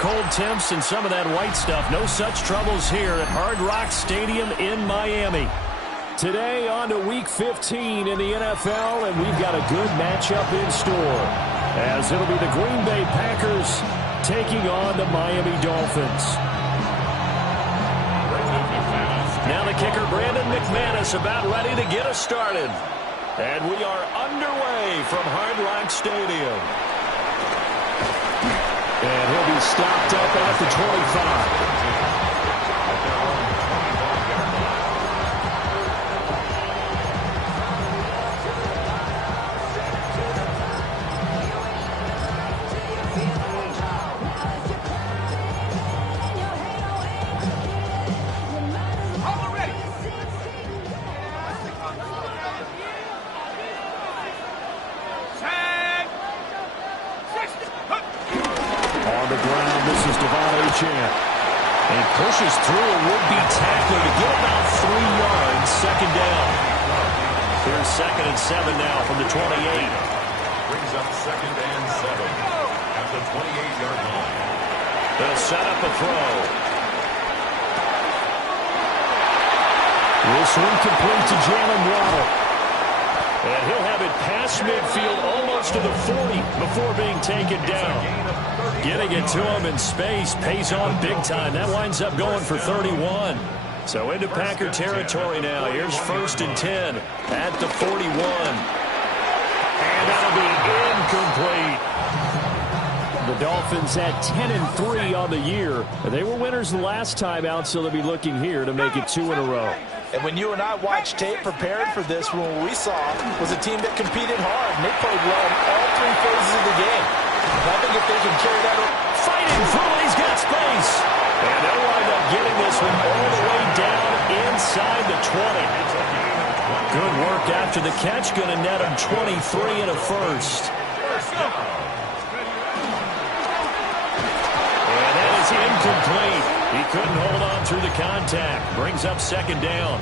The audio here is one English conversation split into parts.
cold temps and some of that white stuff. No such troubles here at Hard Rock Stadium in Miami. Today on to Week 15 in the NFL, and we've got a good matchup in store, as it'll be the Green Bay Packers taking on the Miami Dolphins. Now the kicker, Brandon McManus, about ready to get us started. And we are underway from Hard Rock Stadium. And he'll be stopped up at the 25. And pushes through a would-be tackler to get about 3 yards, second down. Here's 2nd and 7 now from the 28. Brings up 2nd and 7 at the 28-yard line. They'll set up a throw. This one complete to Jalen Waddle. And he'll have it past midfield almost to the 40 before being taken down. Getting it to him in space pays off big time. That winds up going for 31. So into Packer territory now. Here's 1st and 10 at the 41. And that'll be incomplete. The Dolphins at 10-3 on the year. They were winners the last time out, so they'll be looking here to make it 2 in a row. And when you and I watched tape preparing for this, what we saw was a team that competed hard, and they played well in all 3 phases of the game. And I think if they can carry that over. Fighting through, he's got space. And they'll wind up getting this one all the way down inside the 20. Good work after the catch. Going to net him 23 and a first. And that is incomplete. He couldn't hold on through the contact. Brings up 2nd down.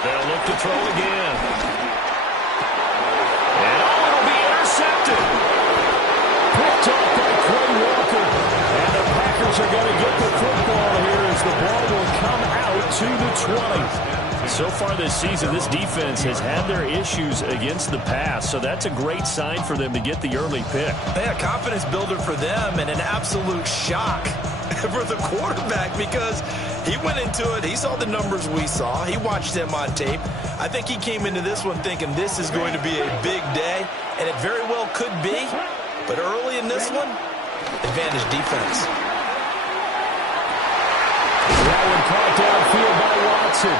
They'll look to throw again. And it'll be intercepted. Picked up by Quay Walker. And the Packers are going to get the football here as the ball will come out to the 20. So far this season, this defense has had their issues against the pass, so that's a great sign for them to get the early pick. Yeah, confidence builder for them and an absolute shock for the quarterback because he went into it. He saw the numbers we saw. He watched them on tape. I think he came into this one thinking this is going to be a big day, and it very well could be. But early in this one, advantage defense. That one caught downfield by Watson.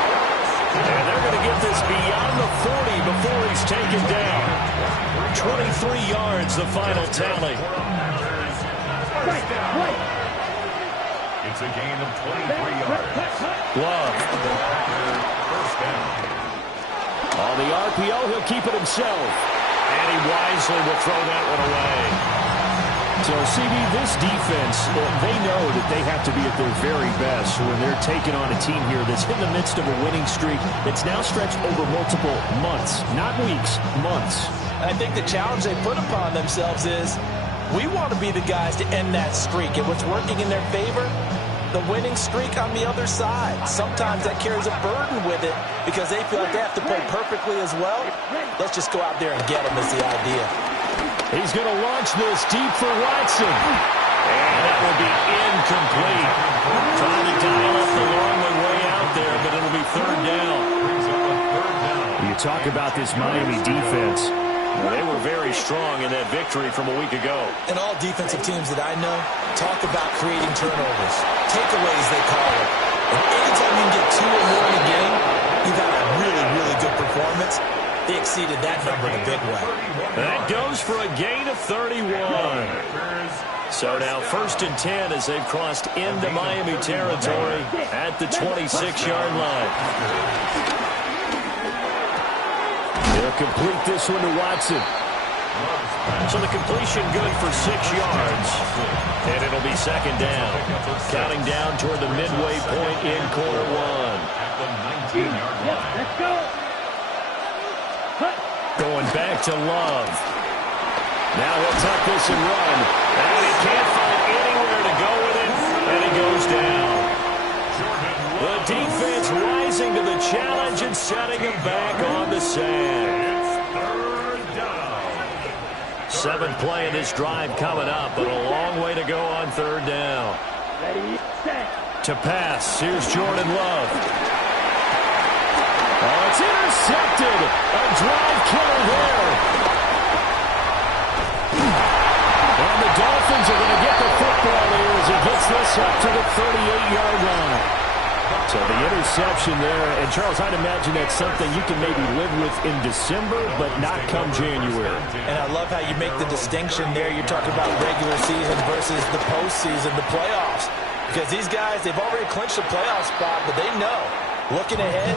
And they're going to get this beyond the 40 before he's taken down. 23 yards, the final tally. It's a gain of 23 yards. Love. First down. On the RPO, he'll keep it himself. And he wisely will throw that one away. So, CD, this defense, they know that they have to be at their very best when they're taking on a team here that's in the midst of a winning streak that's now stretched over multiple months, not weeks, months. I think the challenge they put upon themselves is we want to be the guys to end that streak. And what's working in their favor? The winning streak on the other side. Sometimes that carries a burden with it because they feel like they have to play perfectly as well. Let's just go out there and get them is the idea. He's going to launch this deep for Watson. And that will be incomplete. Trying to dial up the long way out there, but it'll be 3rd down. You talk about this Miami defense. They were very strong in that victory from a week ago. And all defensive teams that I know talk about creating turnovers. Takeaways, they call it. And anytime you can get 2 or more in a game, you've had a really, really good performance. They exceeded that number in a big way. That goes for a gain of 31. So now 1st and 10 as they've crossed into Miami territory at the 26-yard line. They'll complete this one to Watson. So the completion good for 6 yards. And it'll be 2nd down. Counting down toward the midway point in quarter 1. 19-yard line. Let's go. Going back to Love. Now he'll tuck this and run. And he can't find anywhere to go with it. And he goes down. The defense rising to the challenge and setting him back on the sand. Seventh play of this drive coming up, but a long way to go on third down. Ready, set. To pass, here's Jordan Love. Oh, it's intercepted. A drive killer there. And the Dolphins are going to get the football here as he gets this up to the 38-yard line. So the interception there, and Charles, I'd imagine that's something you can maybe live with in December, but not come January. And I love how you make the distinction there. You're talking about regular season versus the postseason, the playoffs. Because these guys, they've already clinched the playoff spot, but they know, looking ahead,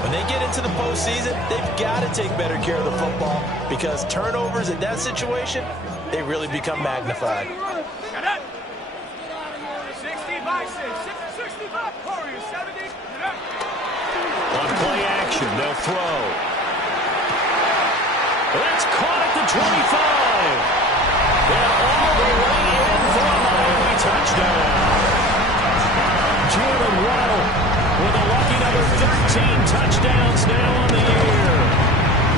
when they get into the postseason, they've got to take better care of the football because turnovers in that situation, they really become magnified. On play action, they'll throw. That's caught at the 25. And all the way in for a Miami touchdown. Jalen Waddle with a lucky number 13 touchdowns now on the year.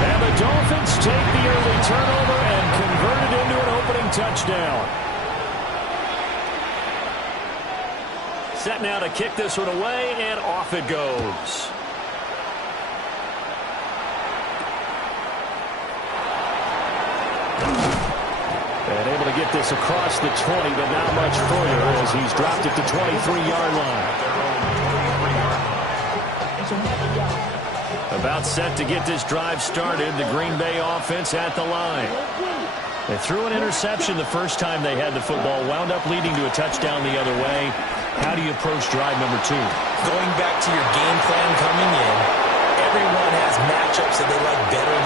And the Dolphins take the early turnover and convert it into an opening touchdown. Set now to kick this one away, and off it goes. And able to get this across the 20, but not much further as he's dropped it to 23-yard line. About set to get this drive started, the Green Bay offense at the line. They threw an interception the first time they had the football, wound up leading to a touchdown the other way. How do you approach drive number 2? Going back to your game plan coming in, everyone has matchups that they like better.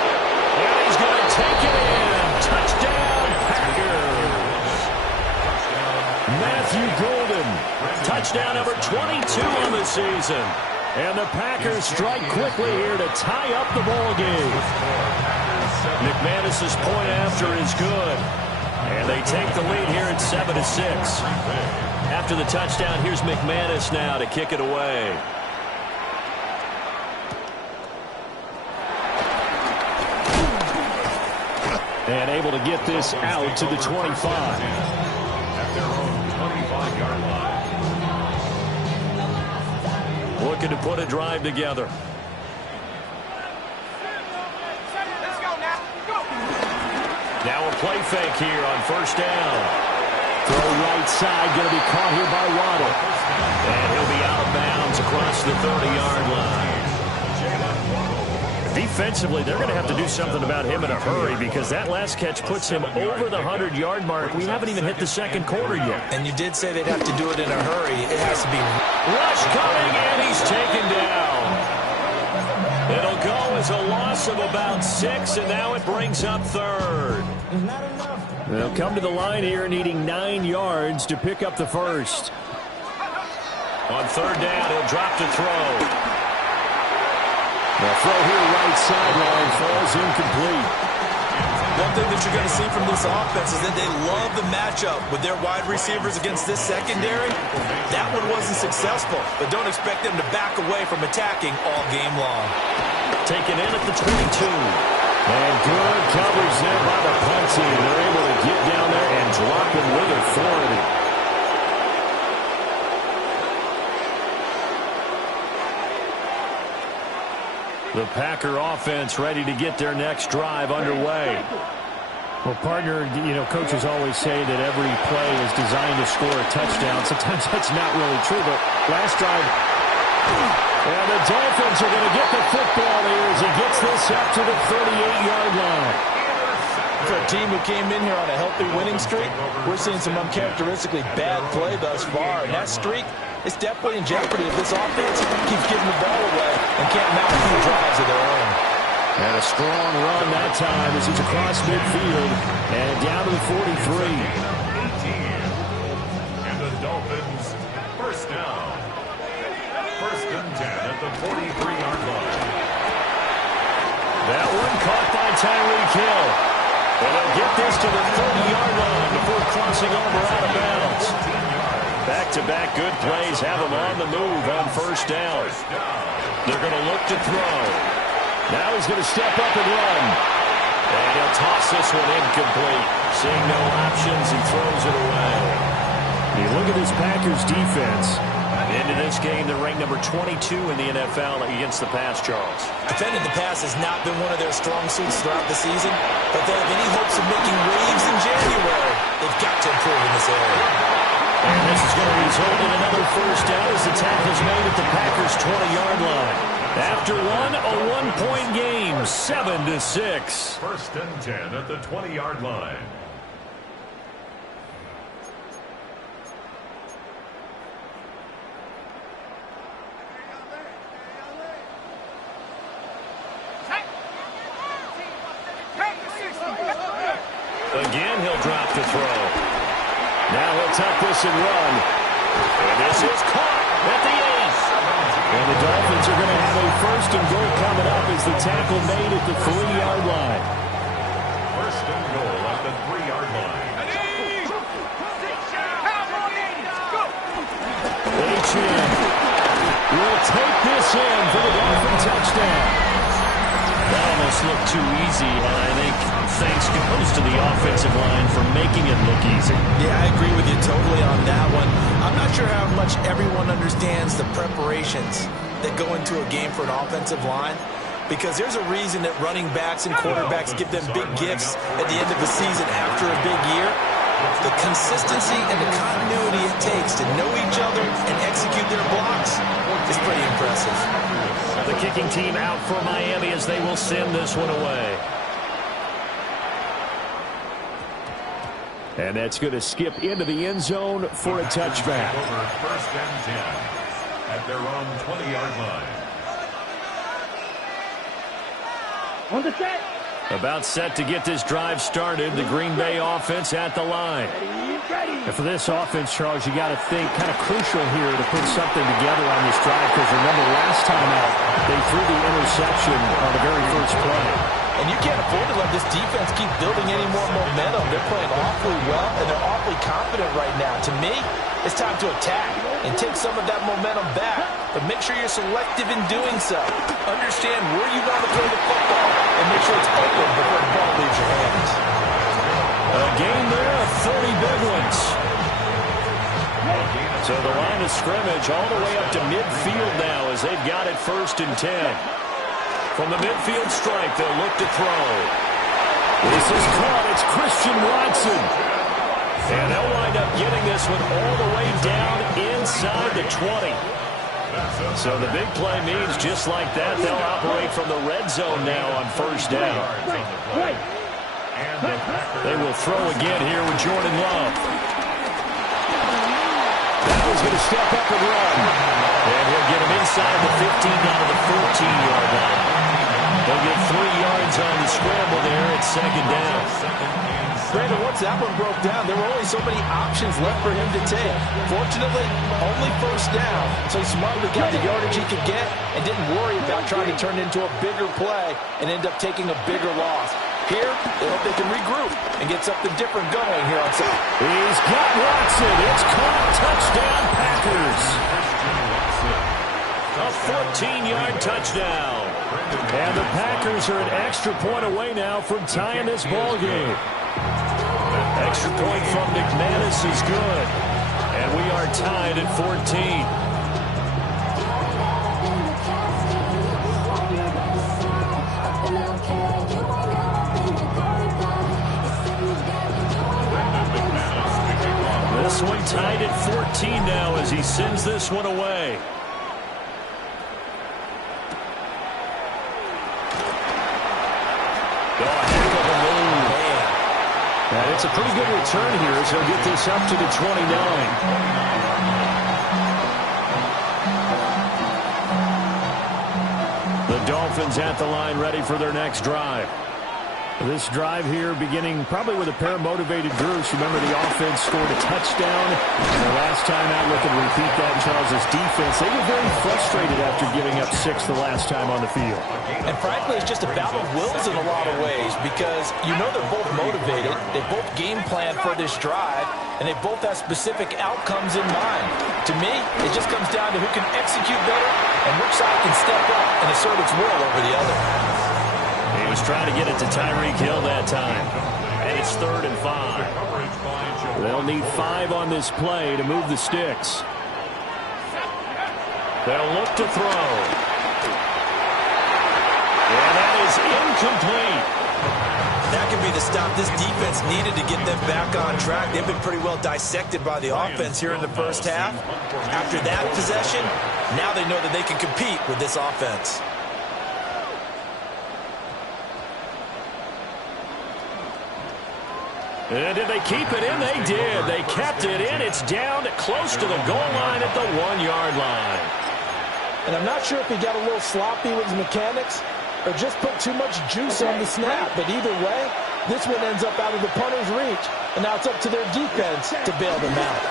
And he's going to take it in. Touchdown, Packers. Matthew Golden. Touchdown number 22 on the season. And the Packers strike quickly here to tie up the ball game. McManus's point after is good. And they take the lead here at 7-6. After the touchdown, here's McManus now to kick it away. And able to get this out to the 25. At their own 25-yard line. Looking to put a drive together. Now a play fake here on first down. Throw right side, going to be caught here by Waddle. And he'll be out of bounds across the 30-yard line. Defensively, they're going to have to do something about him in a hurry because that last catch puts him over the 100-yard mark. We haven't even hit the second quarter yet. And you did say they'd have to do it in a hurry. It has to be. Rush coming, and he's taken down. It'll go as a loss of about 6, and now it brings up third. They'll come to the line here needing 9 yards to pick up the first. On third down, he'll drop to throw. The throw here right sideline falls incomplete. One thing that you're going to see from this offense is that they love the matchup with their wide receivers against this secondary. That one wasn't successful, but don't expect them to back away from attacking all game long. Taken in at the 22. And good coverage there by the punt team. They're able to get down there and drop him with authority. The Packer offense ready to get their next drive underway. Well, partner, you know, coaches always say that every play is designed to score a touchdown. Sometimes that's not really true, but last drive, and the Dolphins are going to get the football here as he gets this up to the 38-yard line. For a team who came in here on a healthy winning streak, we're seeing some uncharacteristically bad play thus far, and that streak is definitely in jeopardy if this offense keeps giving the ball away and can't mount a few drives of their own. And a strong run that time as he's across midfield and down to the 43. 18. And the Dolphins first down. First and 10 at the 43-yard That one caught by Tyreek Hill. And he'll get this to the 30-yard line before crossing over out of bounds. Back-to-back good plays have him on the move on first down. They're going to look to throw. Now he's going to step up and run. And he'll toss this one incomplete. Seeing no options, he throws it away. You look at this Packers defense. Into this game, they're ranked number 22 in the NFL against the pass, Charles. Defending the pass has not been one of their strong suits throughout the season, but they have any hopes of making waves in January. They've got to improve in this area. And this is going to result in another first down as the tackle is made at the Packers' 20-yard line. After one, a one-point game, 7-6. First and 10 at the 20-yard line. Again, he'll drop the throw. Now he'll tuck this and run. And this is caught at the 8th. And the Dolphins are going to have a first and goal coming up as the tackle made at the 3-yard line. First and goal at the 3-yard line. H.M. will take this in for the Dolphin touchdown. That almost looked too easy, and I think thanks goes to the offensive line for making it look easy. Yeah, I agree with you totally on that one. I'm not sure how much everyone understands the preparations that go into a game for an offensive line, because there's a reason that running backs and quarterbacks give them big gifts at the end of the season after a big year. The consistency and the continuity it takes to know each other and execute their blocks is pretty impressive. The kicking team out for Miami as they will send this one away. And that's going to skip into the end zone for a touchback. Over first and 10 at their own 20-yard line. On the set. About set to get this drive started. The Green Bay offense at the line. And for this offense, Charles, you got to think kind of crucial here to put something together on this drive, because remember last time out they threw the interception on the very first play. And you can't afford to let this defense keep building any more momentum. They're playing awfully well, and they're awfully confident right now. To me, it's time to attack and take some of that momentum back. But make sure you're selective in doing so. Understand where you want to throw the football and make sure it's open before the ball leaves your hands. A gain there of 30 big ones. So the line of scrimmage all the way up to midfield now as they've got it first and 10. From the midfield stripe, they'll look to throw. This is caught. It's Christian Watson. And they'll wind up getting this one all the way down inside the 20. So the big play means just like that, they'll operate from the red zone now on first down. They will throw again here with Jordan Love. That was going to step up and run. And he'll get him inside the 15 down to the 14-yard line. They'll get 3 yards on the scramble there at second down. Brandon, once that one broke down, there were only so many options left for him to take. Fortunately, only first down, so he smartly got the yardage he could get and didn't worry about trying to turn it into a bigger play and end up taking a bigger loss. Here, they hope they can regroup and get something different going here on Sunday. He's got Watson. It's caught. Touchdown, Packers. A 14-yard touchdown. And the Packers are an extra point away now from tying this ball game. Extra point from McManus is good. And we are tied at 14. This one tied at 14 now as he sends this one away. And it's a pretty good return here as he'll get this up to the 29. The Dolphins at the line ready for their next drive. This drive here beginning probably with a pair of motivated Bruce. Remember, the offense scored a touchdown. And the last time out, looking to repeat that in Charles' defense. They were very frustrated after giving up 6 the last time on the field. And frankly, it's just a battle of wills in a lot of ways because you know they're both motivated. They both game plan for this drive, and they both have specific outcomes in mind. To me, it just comes down to who can execute better and which side can step up and assert its will over the other. He was trying to get it to Tyreek Hill that time. And it's 3rd and 5. They'll need 5 on this play to move the sticks. They'll look to throw. And that is incomplete. That could be the stop this defense needed to get them back on track. They've been pretty well dissected by the offense here in the first half. After that possession, now they know that they can compete with this offense. And did they keep it in? They did. They kept it in. It's down close to the goal line at the 1-yard line. And I'm not sure if he got a little sloppy with his mechanics or just put too much juice on the snap. But either way, this one ends up out of the punter's reach. And now it's up to their defense to bail them out.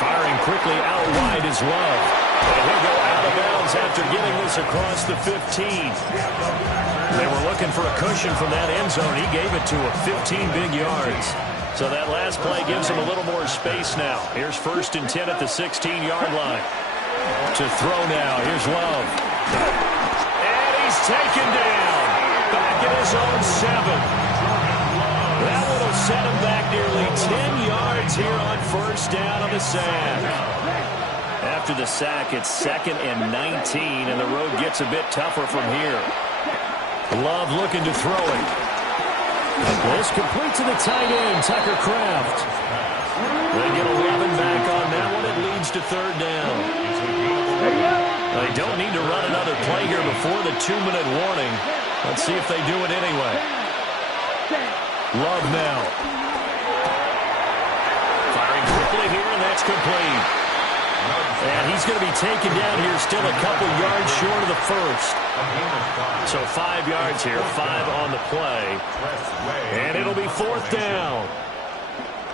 Firing quickly out wide is Love. And he'll go out of bounds after getting this across the 15. They were looking for a cushion from that end zone. He gave it to him, 15 big yards. So that last play gives him a little more space now. Here's 1st and 10 at the 16-yard line. To throw now. Here's Love. And he's taken down. Back at his own 7. That one will set him back nearly 10 yards here on 1st down on the sack. After the sack, it's 2nd and 19, and the road gets a bit tougher from here. Love looking to throw it. This complete to the tight end, Tucker Kraft. They get 11 back on that one. It leads to 3rd down. They don't need to run another play here before the 2-minute warning. Let's see if they do it anyway. Love now. Firing quickly here, and that's complete. And he's going to be taken down here still a couple yards short of the 1st. So 5 yards here, 5 on the play. And it'll be 4th down.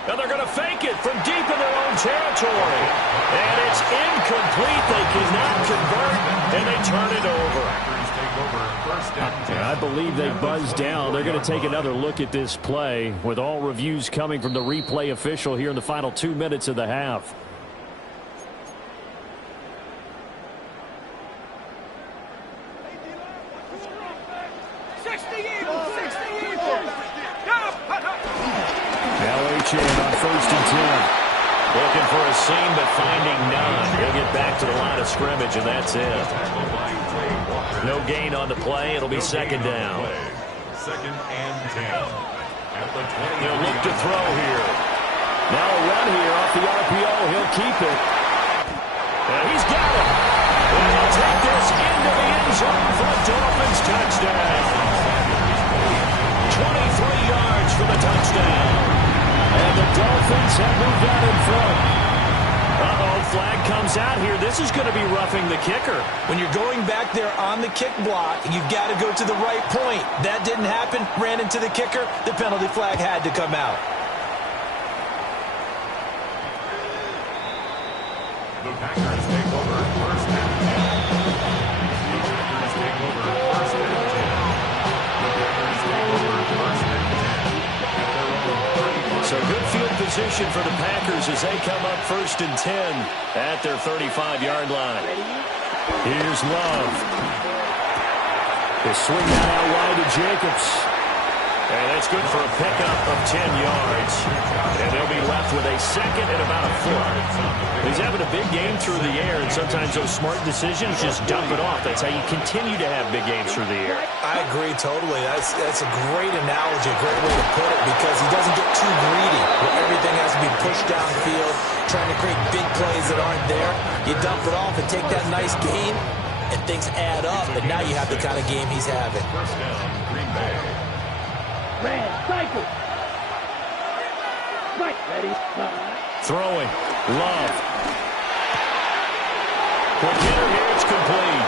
And they're going to fake it from deep in their own territory. And it's incomplete. They cannot convert, and they turn it over. I believe they buzzed down. They're going to take another look at this play with all reviews coming from the replay official here in the final 2 minutes of the half. On 1st and 10. Looking for a seam, but finding none. He'll get back to the line of scrimmage, and that's it. No gain on the play. It'll be 2nd down. 2nd and 10. At the 20. He'll look to throw here. Now a run here off the RPO. He'll keep it. And he's got it. And he'll take this into the end zone for a Dolphins touchdown. 23 yards for the touchdown. And the Dolphins have moved out in front. Uh-oh, flag comes out here. This is going to be roughing the kicker. When you're going back there on the kick block, you've got to go to the right point. That didn't happen. Ran into the kicker. The penalty flag had to come out. The Packers take over 1st and 10. The Packers take over 1st and 10. The Packers take over 1st and 10. So good field position for the Packers as they come up 1st and 10 at their 35-yard line. Here's Love. They swing that out wide to Jacobs. And that's good for a pickup of 10 yards. And they'll be left with a 2nd and about a 4. He's having a big game through the air, and sometimes those smart decisions just dump it off. That's how you continue to have big games through the air. I agree totally. That's a great analogy, a great way to put it, because he doesn't get too greedy where everything has to be pushed downfield, trying to create big plays that aren't there. You dump it off and take that nice gain, and things add up, and now you have the kind of game he's having. 1st down, Green Bay. Red, cycle. Right, ready. Throwing. Love. Quick hitter here. It's complete.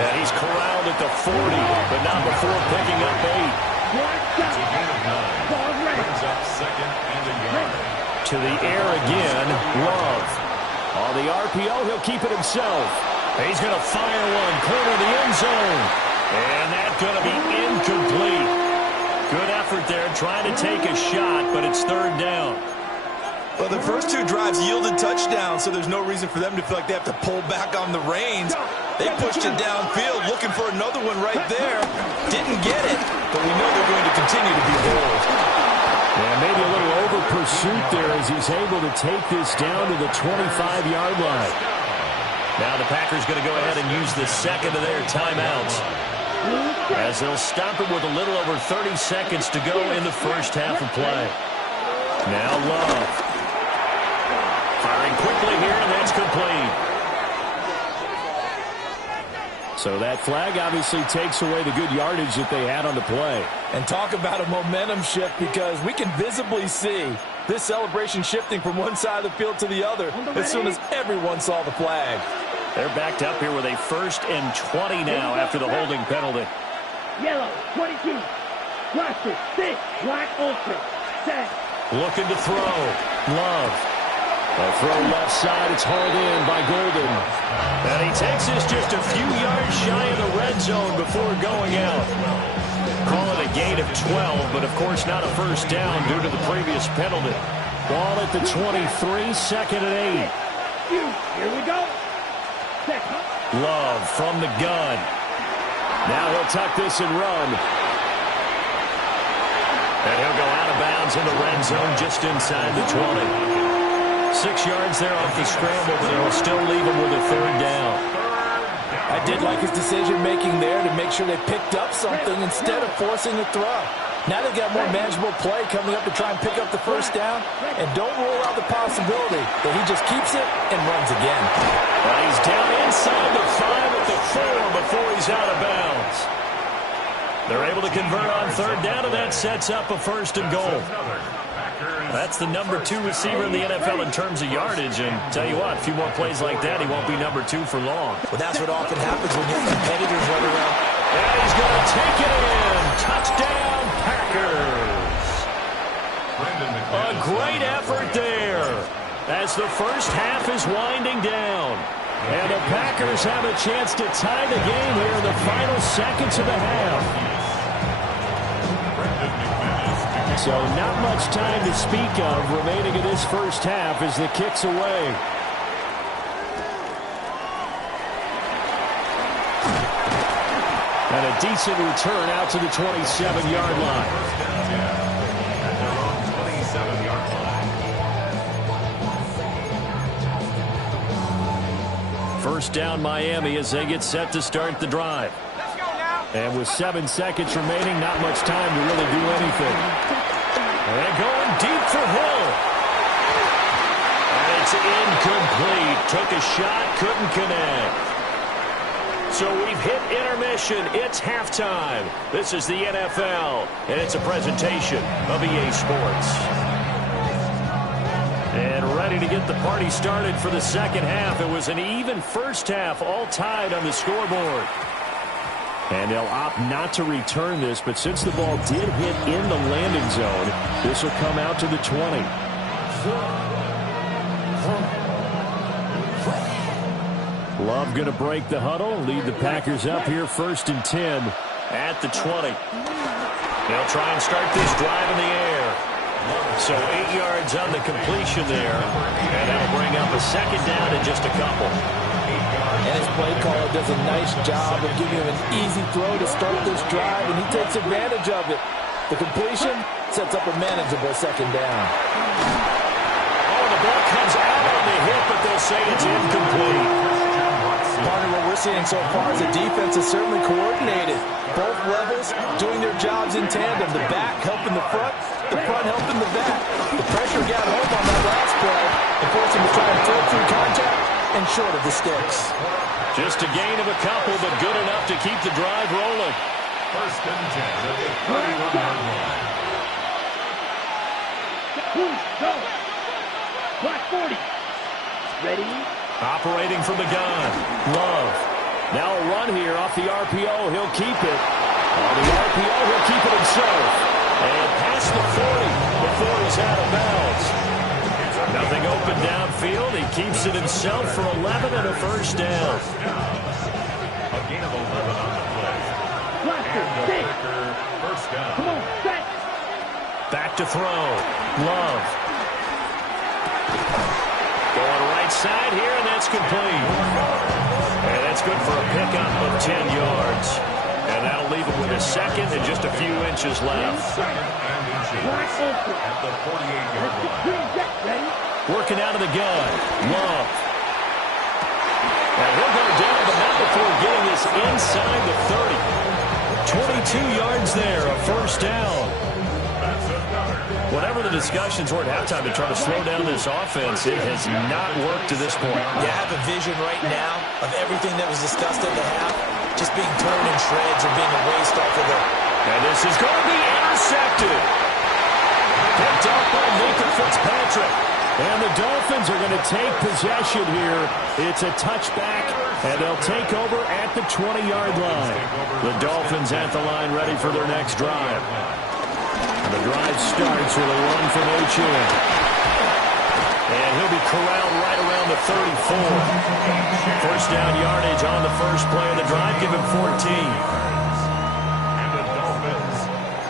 And he's corralled at the the 40, but not before picking up 8. It's a gain of 9. Brings up second and a yard. To the air again, Love. On the RPO, he'll keep it himself. He's going to fire one, corner of the end zone. And that's going to be incomplete. Good effort there, trying to take a shot, but it's third down. Well, the first 2 drives yielded touchdowns, so there's no reason for them to feel like they have to pull back on the reins. They pushed it downfield, looking for another one right there. Didn't get it, but we know they're going to continue to be bold. Yeah, maybe a little over-pursuit there as he's able to take this down to the 25-yard line. Now the Packers going to go ahead and use the second of their timeouts, as they'll stop it with a little over 30 seconds to go in the first half of play. Now Love. Firing quickly here, and that's complete. So that flag obviously takes away the good yardage that they had on the play. And talk about a momentum shift, because we can visibly see this celebration shifting from one side of the field to the other as soon as everyone saw the flag. They're backed up here with a 1st and 20 now after the holding penalty. Yellow, 22. Roster, 6. Black ultra. Set. Looking to throw. Love. A throw left side. It's hauled in by Golden. And he takes this just a few yards shy of the red zone before going out. Call it a gain of 12, but of course not a first down due to the previous penalty. Ball at the 23, second and 8. Here we go. Second. Love from the gun. Now he'll tuck this and run. And he'll go out of bounds in the red zone just inside the 20. 6 yards there off the scramble, but it'll still leave him with a third down. I did like his decision-making there to make sure they picked up something instead of forcing the throw. Now they've got more manageable play coming up to try and pick up the first down, and don't rule out the possibility that he just keeps it and runs again. Well, he's down inside the 5 at the 4 before he's out of bounds. They're able to convert on third down, and that sets up a 1st and goal. That's the number 2 receiver in the NFL in terms of yardage, and tell you what, a few more plays like that, he won't be number 2 for long. Well, that's what often happens when your competitors run around. And he's going to take it in. Touchdown, Packers. A great effort there as the first half is winding down. And the Packers have a chance to tie the game here in the final seconds of the half. So not much time to speak of remaining in this first half as the kick's away. And a decent return out to the 27-yard line. At their own 27-yard line. First down Miami as they get set to start the drive. And with 7 seconds remaining, not much time to really do anything. And going deep for Hill. And it's incomplete. Took a shot, couldn't connect. So we've hit intermission. It's halftime. This is the NFL, and it's a presentation of EA Sports. And ready to get the party started for the second half. It was an even first half, all tied on the scoreboard. And they'll opt not to return this, but since the ball did hit in the landing zone, this will come out to the 20. Love going to break the huddle, lead the Packers up here 1st and 10 at the 20. They'll try and start this drive in the air. So 8 yards on the completion there, and that'll bring up a second down in just a couple. And his play caller does a nice job of giving him an easy throw to start this drive, and he takes advantage of it. The completion sets up a manageable second down. Oh, the ball comes out on the hip, but they'll say it's incomplete. Partner, what we're seeing so far is the defense is certainly coordinated. Both levels doing their jobs in tandem. The back helping the front helping the back. The pressure got home on that last play and forced him to try and throw through contact and short of the sticks. Just a gain of a couple, but good enough to keep the drive rolling. 1st and 10 at the 31-yard line. Go. Black 40. Ready? Operating from the gun. Love. Now a run run here off the RPO. He'll keep it. On the RPO, he'll keep it himself. And past the 40 before he's out of bounds. Nothing open downfield. He keeps it himself for 11 and a first down. A gain of 11 on the play. Blaster, six. First down. Come on, set. Back to throw. Love. Going right side here, and that's complete. And that's good for a pickup of 10 yards. And that'll leave him with a second and just a few inches left. Second and inches Black open. at the 48-yard line. Green jet, ready? Working out of the gun. Love. And he'll go down, but not before getting this inside the 30. 22 yards there, a first down. Whatever the discussions were at halftime to try to slow down this offense, it has not worked to this point. You have a vision right now of everything that was discussed at the half just being torn in shreds or being erased off of the... And this is going to be intercepted. Picked up by Nathan Fitzpatrick. And the Dolphins are going to take possession here. It's a touchback, and they'll take over at the 20-yard line. The Dolphins at the line ready for their next drive. And the drive starts with a run from Achane. And he'll be corralled right around the 34. First down yardage on the first play of the drive. Give him 14. And the Dolphins,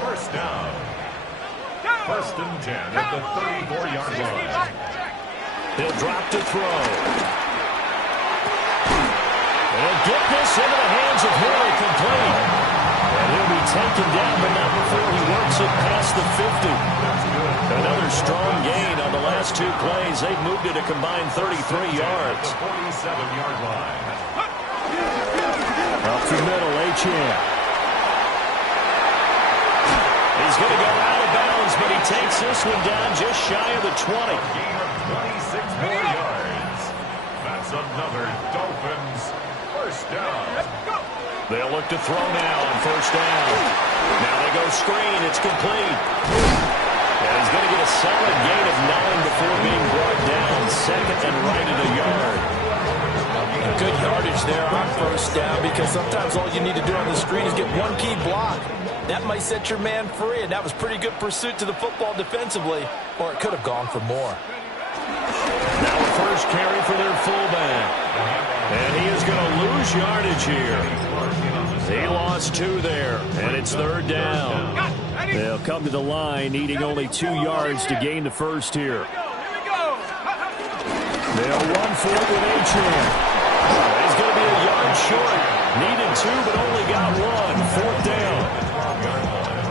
first down. First and 10 at the 34-yard line. He'll drop to throw. He'll get this into the hands of Hill, complete. And he'll be taken down, but not before he works it past the 50. Another strong gain on the last two plays. They've moved it a combined 33 yards. 47-yard line. Up the middle, Achane. He's going to go out of bounds, but he takes this one down just shy of the 20. Gain of 26 more yards. That's another Dolphins first down. They'll look to throw now on first down. Now they go screen. It's complete. And he's going to get a solid gain of 9 before being brought down. Second and right at a yard. Good yardage there on first down because sometimes all you need to do on the screen is get one key block. That might set your man free, and that was pretty good pursuit to the football defensively, or it could have gone for more. Now a first carry for their fullback. And he is going to lose yardage here. He lost 2 there, and it's third down. They'll come to the line needing only 2 yards to gain the first here. They'll run for it with Achane. He's going to be a yard short. Needed 2, but only got 1. Fourth down.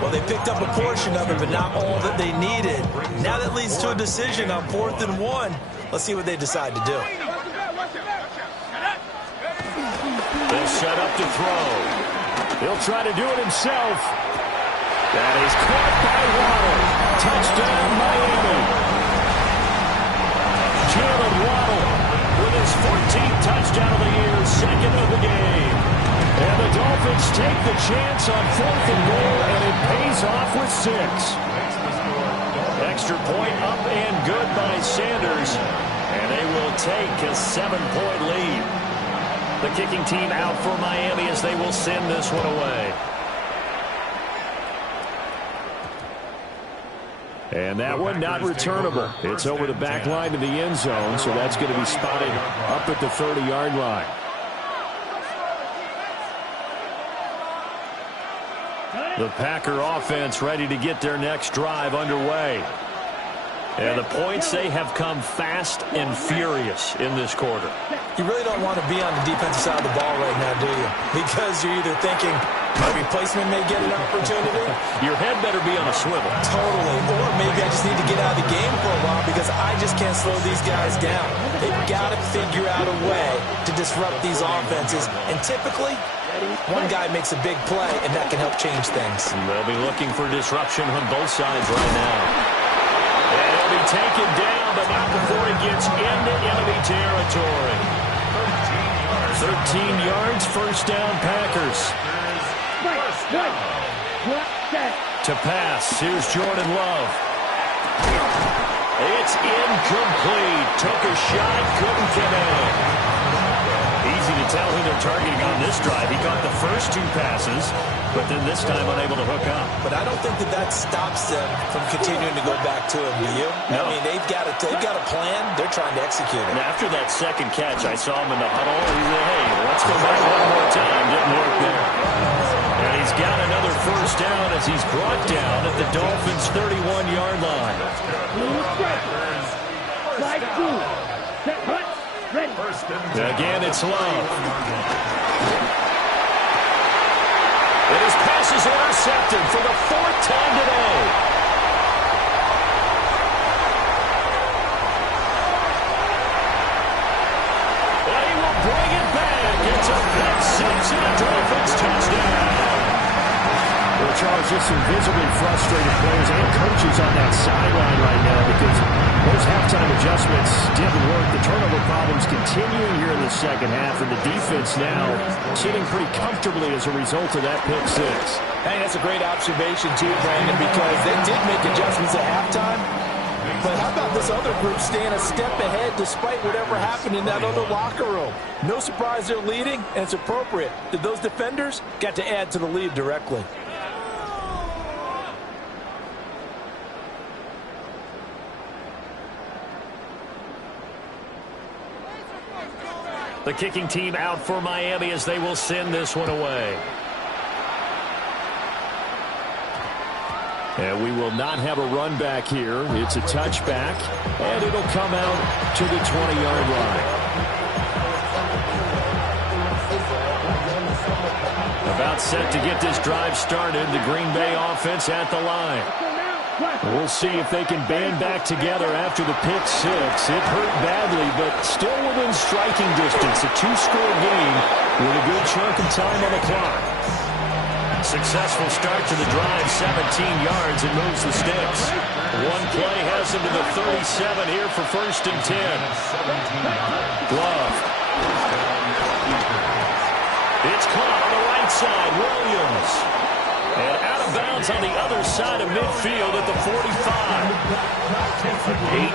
Well, they picked up a portion of it, but not all that they needed. Now that leads to a decision on 4th and 1. Let's see what they decide to do. They'll set up to throw. He'll try to do it himself. That is caught by Waddle. Touchdown, Miami. Jalen Waddle with his 14th touchdown of the year, second of the game. And the Dolphins take the chance on 4th and goal, and it pays off with 6. Extra point up and good by Sanders. And they will take a 7-point lead. The kicking team out for Miami as they will send this one away. And that one not returnable. It's over the back line to the end zone, so that's going to be spotted up at the 30-yard line. The Packer offense ready to get their next drive underway. And the points, they have come fast and furious in this quarter. You really don't want to be on the defensive side of the ball right now, do you? Because you're either thinking my replacement may get an opportunity. Your head better be on a swivel. Totally. Or maybe I just need to get out of the game for a while because I just can't slow these guys down. They've got to figure out a way to disrupt these offenses. And typically, one guy makes a big play, and that can help change things. And they'll be looking for disruption on both sides right now. And he'll be taken down, but not before he gets into enemy territory. 13 yards, first down, Packers. To pass, here's Jordan Love. It's incomplete. Took a shot, couldn't connect. He's easy to tell who they're targeting on this drive. He caught the first 2 passes, but then this time unable to hook up. But I don't think that stops them from continuing to go back to him, do you? No. I mean, they've got a plan. They're trying to execute it. And after that second catch, I saw him in the huddle. He said, hey, let's go back one more time. Didn't work there. And he's got another first down as he's brought down at the Dolphins' 31-yard line. Slide 2. Set, hut, ready. Again, it's Love. And his pass is intercepted for the 4th time today. And he will bring it back. It's a pick 6 and a Dolphins touchdown. Well, Charles, just some visibly frustrated players and coaches on that sideline right now because those halftime adjustments didn't work. The turnover problems continuing here in the second half, and the defense now sitting pretty comfortably as a result of that pick 6. Hey, that's a great observation, too, Brandon, because they did make adjustments at halftime. But how about this other group staying a step ahead despite whatever happened in that other locker room? No surprise they're leading, and it's appropriate that those defenders got to add to the lead directly. The kicking team out for Miami as they will send this one away. And we will not have a run back here. It's a touchback, and it'll come out to the 20-yard line. About set to get this drive started. The Green Bay offense at the line. We'll see if they can band back together after the pick 6. It hurt badly, but still within striking distance. A 2-score game with a good chunk of time on the clock. Successful start to the drive, 17 yards, and moves the sticks. One play has him to the 37 here for 1st and 10. Glove. It's caught on the right side. Williams. And out of bounds on the other side of midfield at the 45.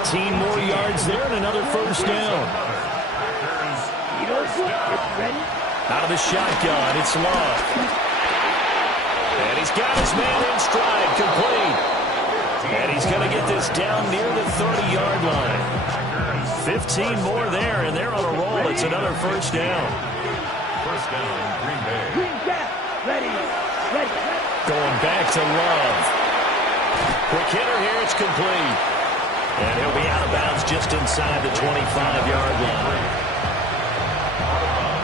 18 more yards there and another first down. Out of the shotgun, it's Love. And he's got his man in stride, complete. And he's going to get this down near the 30-yard line. 15 more there, and they're on a roll. It's another first down. First down, Green Bay. Green Bay, ready. Going back to Love. Quick hitter here, it's complete. And he'll be out of bounds just inside the 25-yard line.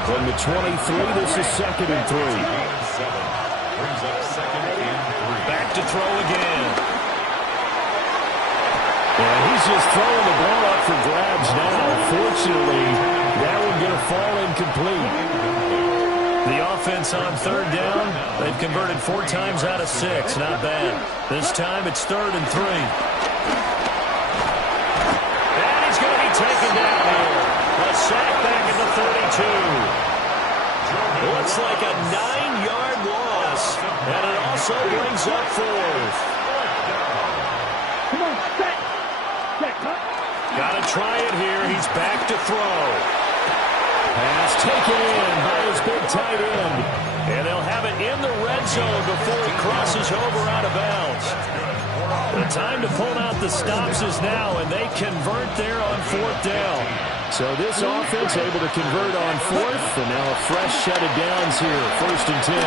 From the 23, this is 2nd and 3. Brings up 2nd and 3. Back to throw again. And he's just throwing the ball up for grabs now. Fortunately, that one going to fall incomplete. The offense on 3rd down, they've converted 4 times out of 6. Not bad. This time it's 3rd and 3. And he's going to be taken down here. A sack back at the 32. Looks like a 9-yard loss. And it also brings up 4th. Come on, set, hut. Got to try it here. He's back to throw. Pass taken in by his big tight end. And they'll have it in the red zone before he crosses over out of bounds. The time to pull out the stops is now, and they convert there on 4th down. So this offense able to convert on 4th, and now a fresh set of downs here, 1st and 10.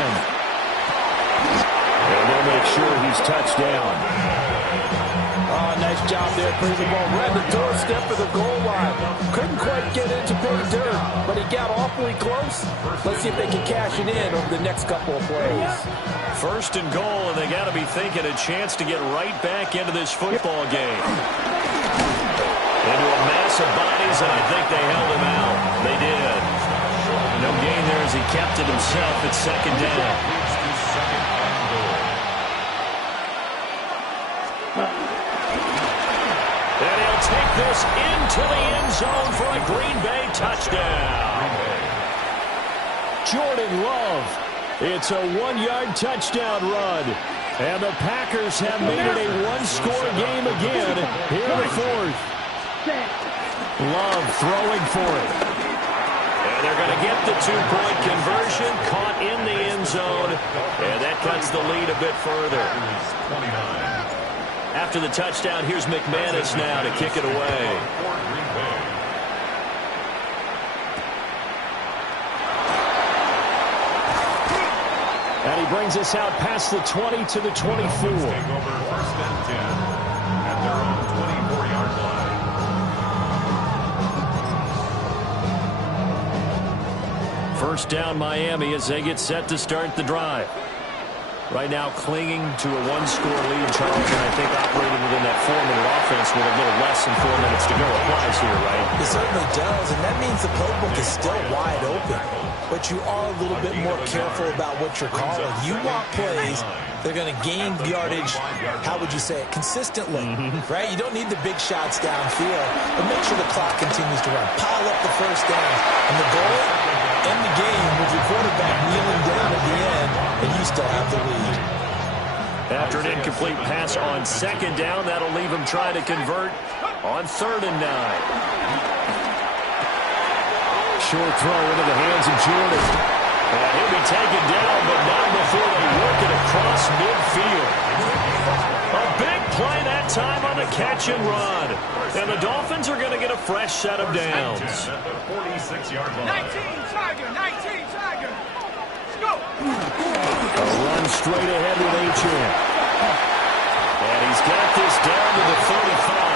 And they'll make sure he's touched down. Oh, nice job there, putting the ball right at the doorstep of the goal line. Couldn't quite get into pay dirt, but he got awfully close. Let's see if they can cash it in over the next couple of plays. 1st and goal, and they got to be thinking a chance to get right back into this football game. Into a mass of bodies, and I think they held him out. They did. No gain there as he kept it himself at 2nd down. And he'll take this into the end zone for a Green Bay touchdown. Jordan Love. It's a 1-yard touchdown run. And the Packers have made it a 1-score game again here in the 4th. Love throwing for it. And they're going to get the two-point conversion, caught in the end zone, and that cuts the lead a bit further. After the touchdown, here's McManus now to kick it away. And he brings us out past the 20 to the 24. Take over first and 10 at their own 24-yard line. First down Miami as they get set to start the drive. Right now clinging to a one-score lead, Charles, and I think operating within that 4-minute offense with a little less than 4 minutes to go applies here, right? It certainly does, and that means the playbook is still wide open. But you are a little bit more careful about what you're calling. You want plays that are going to gain yardage, how would you say it, consistently, right? You don't need the big shots downfield, but make sure the clock continues to run. Pile up the first down. And the goal, end the game with your quarterback kneeling down at the end, and you still have the lead. After an incomplete pass on second down, that'll leave him trying to convert on 3rd and 9. Short throw into the hands of Jordan. And he'll be taken down, but not before they work it across midfield. A big play that time on the catch and run. And the Dolphins are going to get a fresh set of downs. At the 46-yard line. 19 Tiger, 19 Tiger. Let's go. A run straight ahead with Achane. And he's got this down to the 35.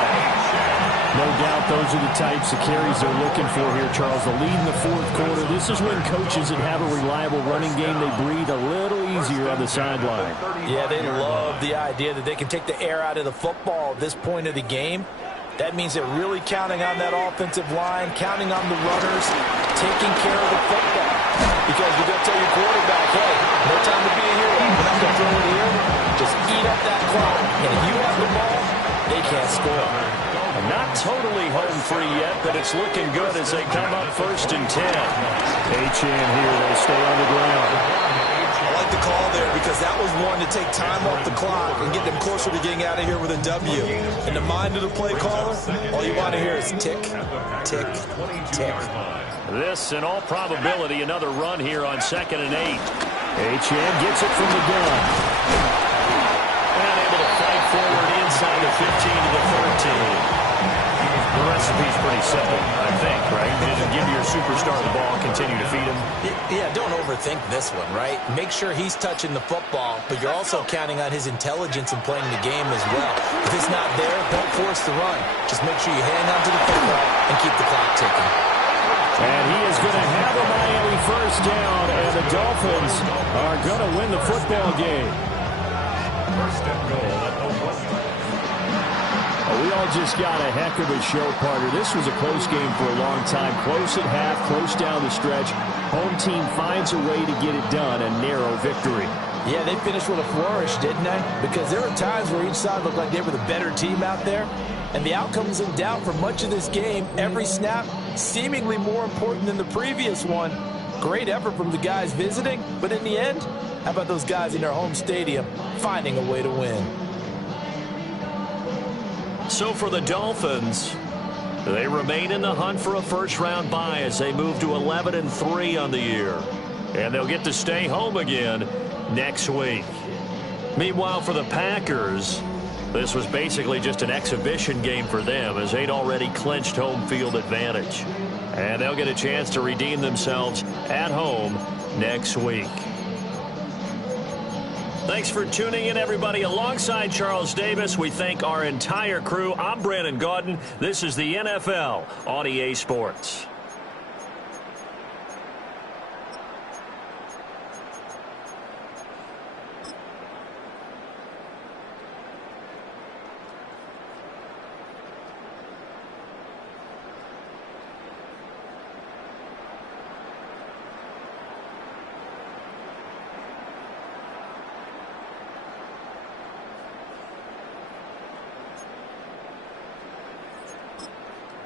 No doubt those are the types of carries they're looking for here, Charles. The lead in the 4th quarter. This is when coaches that have a reliable running game, they breathe a little easier on the sideline. Yeah, they love the idea that they can take the air out of the football at this point of the game. That means they're really counting on that offensive line, counting on the runners, taking care of the football. Because you're going to tell your quarterback, hey, no time to be a hero. We're not going to throw it here. Just eat up that clock. And if you have the ball, they can't score. Not totally home free yet, but it's looking good as they come up 1st and 10. Achane here, they stay on the ground. I like the call there because that was one to take time off the clock and get them closer to getting out of here with a W. In the mind of the play caller, all you want to hear is tick, tick, tick. This, in all probability, another run here on 2nd and 8. Achane gets it from the gun. And able to fight forward inside the 15 to the 13. The recipe's pretty simple, I think, right? Just give your superstar the ball, continue to feed him. Yeah, don't overthink this one, right? Make sure he's touching the football, but you're also counting on his intelligence in playing the game as well. If it's not there, don't force the run. Just make sure you hang on to the football and keep the clock ticking. And he is going to have a Miami first down, and the Dolphins are going to win the football game. First and goal at the 1-yard line. We all just got a heck of a show, partner. This was a close game for a long time. Close at half, close down the stretch. Home team finds a way to get it done, a narrow victory. Yeah, they finished with a flourish, didn't they? Because there were times where each side looked like they were the better team out there. And the outcome was in doubt for much of this game. Every snap seemingly more important than the previous one. Great effort from the guys visiting. But in the end, how about those guys in their home stadium finding a way to win? So for the Dolphins, they remain in the hunt for a first-round bye as they move to 11-3 on the year. And they'll get to stay home again next week. Meanwhile, for the Packers, this was basically just an exhibition game for them as they'd already clinched home field advantage. And they'll get a chance to redeem themselves at home next week. Thanks for tuning in, everybody. Alongside Charles Davis, we thank our entire crew. I'm Brandon Gaudin. This is the NFL on EA Sports.